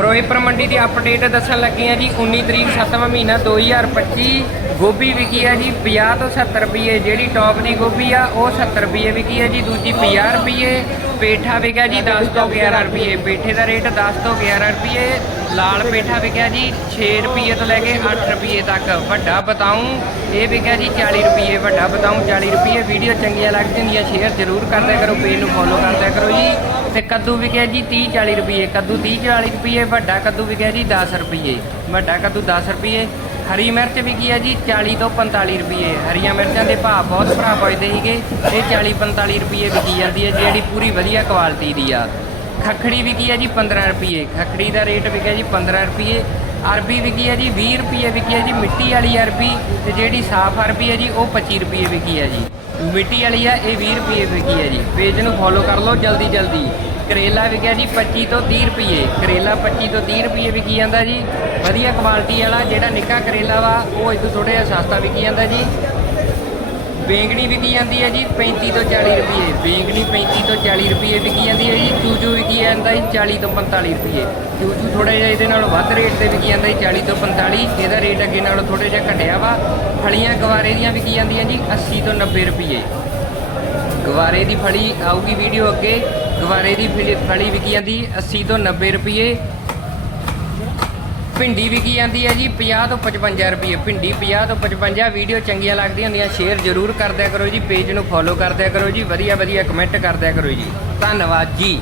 ਫਿਰੋਜ਼ਪੁਰ ਮੰਡੀ ਦੀ ਅਪਡੇਟ ਦੱਸਣ ਲੱਗੇ ਆ ਜੀ 19 ਤਰੀਕ 7ਵਾਂ ਮਹੀਨਾ 2025 ਗੋਭੀ ਵਿਕੀ ਆ ਜੀ 50 ਤੋਂ 70 ਰੁਪਏ ਜਿਹੜੀ ਟੌਪ ਦੀ ਗੋਭੀ ਆ, ਉਹ 70 ਰੁਪਏ ਵਿਕੀ ਆ ਜੀ, ਦੂਜੀ 50 ਰੁਪਏ ਪੇਠਾ ਵਿਕਿਆ ਜੀ 10 ਤੋਂ 11 ਰੁਪਏ ਪੇਠੇ ਦਾ ਰੇਟ 10 ਤੋਂ 11 ਰੁਪਏ ਲਾਲ ਪੇਠਾ ਵਿਕਿਆ ਜੀ 6 ਰੁਪਏ ਤੋਂ ਲੈ ਕੇ 8 ਰੁਪਏ ਤੱਕ। ਵੱਡਾ ਬਤਾਉਂ ਇਹ ਵਿਕਿਆ ਜੀ 40 ਰੁਪਏ ਵੱਡਾ ਬਤਾਉਂ 40 ਰੁਪਏ ਵੀਡੀਓ ਚੰਗੀਆਂ ਲੱਗਦੀਆਂ ਹੁੰਦੀਆਂ ਸ਼ੇਅਰ ਜ਼ਰੂਰ ਕਰਦਿਆ ਕਰੋ, ਪੇਜ ਨੂੰ ਫੋਲੋ ਕਰਦਿਆ ਕਰੋ ਜੀ। ਤੇ ਕੱਦੂ ਵਿਕਿਆ ਜੀ 30 40 ਰੁਪਏ ਕੱਦੂ 30 40 ਰੁਪਏ ਵੱਡਾ ਕੱਦੂ ਵਿਕਿਆ ਜੀ 10 ਰੁਪਏ ਵੱਡਾ ਕੱਦੂ 10 ਰੁਪਏ ਹਰੀ ਮਿਰਚ ਵਿਕੀ ਹੈ ਜੀ 40 ਤੋਂ 45 ਰੁਪਏ ਹਰੀਆਂ ਮਿਰਚਾਂ ਦੇ ਭਾਅ ਬਹੁਤ ਭਰਾ ਪੁੱਛਦੇ ਸੀਗੇ, ਇਹ 40 45 ਰੁਪਏ ਵਿਕੀ ਜਾਂਦੀ ਹੈ, ਜਿਹੜੀ ਪੂਰੀ ਵਧੀਆ ਕੁਆਲਿਟੀ ਦੀ ਆ। ਖੱਖੜੀ ਵਿਕੀ ਹੈ ਜੀ 15 ਰੁਪਏ ਖੱਖੜੀ ਦਾ ਰੇਟ ਵਿਕਿਆ ਜੀ 15 ਰੁਪਏ ਅਰਬੀ ਵਿਕੀ ਹੈ ਜੀ 20 ਰੁਪਏ ਵਿਕੀ ਹੈ ਜੀ ਮਿੱਟੀ ਵਾਲੀ ਅਰਬੀ ਤੇ ਜਿਹੜੀ ਸਾਫ਼ ਅਰਬੀ ਹੈ ਜੀ ਉਹ 25 ਰੁਪਏ ਵਿਕੀ ਹੈ ਜੀ। ਮਿੱਟੀ ਵਾਲੀ ਆ ਇਹ 20 ਰੁਪਏ ਵਿਕੀ ਹੈ ਜੀ। ਪੇਜ ਨੂੰ ਫੋਲੋ ਕਰ ਲਓ ਜਲਦੀ ਜਲਦੀ। ਕਰੇਲਾ ਵਿਕਿਆ ਜੀ 25 ਤੋਂ 30 ਰੁਪਏ ਕਰੇਲਾ 25 ਤੋਂ 30 ਰੁਪਏ ਵਿਕੀ ਜਾਂਦਾ ਜੀ। ਵਧੀਆ ਕੁਆਲਿਟੀ ਵਾਲਾ ਜਿਹੜਾ ਨਿੱਕਾ ਕਰੇਲਾ ਵਾ, ਉਹ ਇਦੋਂ ਥੋੜਾ ਜਿਹਾ ਸਸਤਾ ਵਿਕੀ ਜਾਂਦਾ ਜੀ। ਬੇਂਗਣੀ ਵਿਕੀ ਜਾਂਦੀ ਹੈ ਜੀ 35 ਤੋਂ 40 ਰੁਪਏ। ਬੇਂਗਣੀ 35 ਤੋਂ 40 ਰੁਪਏ ਵਿਕੀ ਜਾਂਦੀ ਹੈ ਜੀ ਚੂਚੂ ਵਿਕੀ ਜਾਂਦਾ ਜੀ 40 ਤੋਂ 45 ਰੁਪਏ। ਚੂਚੂ ਥੋੜਾ ਜਿਹਾ ਇਹਦੇ ਨਾਲੋਂ ਵੱਧ ਰੇਟ ਤੇ ਵਿਕੀ ਜਾਂਦਾ ਜੀ 40 ਤੋਂ 45 ਇਹਦਾ ਰੇਟ ਅੱਗੇ ਨਾਲੋਂ ਥੋੜਾ ਜਿਹਾ ਘਟਿਆ ਵਾ। ਫਲੀਆਂ ਗਵਾਰੇ ਦੀਆਂ ਵਿਕੀ ਜਾਂਦੀਆਂ ਜੀ 80 ਤੋਂ 90 ਰੁਪਏ। ਗਵਾਰੇ ਦੀ ਫਲੀ ਆਊਗੀ ਵੀਡੀਓ ਅੱਗੇ। ਗਵਾਰੇ ਦੀ ਫਲੀ- ਫਲੀ ਵਿਕੀ ਜਾਂਦੀ 80 ਤੋਂ 90 ਰੁਪਏ। ਭਿੰਡੀ ਵਿਕੀ ਜਾਂਦੀ ਹੈ ਜੀ 50 ਤੋਂ 55 ਰੁਪਏ ਭਿੰਡੀ 50 ਤੋਂ 55 ਵੀਡੀਓ ਚੰਗੀਆਂ ਲੱਗਦੀਆਂ ਹੁੰਦੀਆਂ, ਸ਼ੇਅਰ ਜ਼ਰੂਰ ਕਰਦਿਆ ਕਰੋ ਜੀ, ਪੇਜ ਨੂੰ ਫੋਲੋ ਕਰਦਿਆ ਕਰੋ ਜੀ ਵਧੀਆ ਵਧੀਆ ਕਮੈਂਟ ਕਰਦਿਆ ਕਰੋ ਜੀ। ਧੰਨਵਾਦ ਜੀ।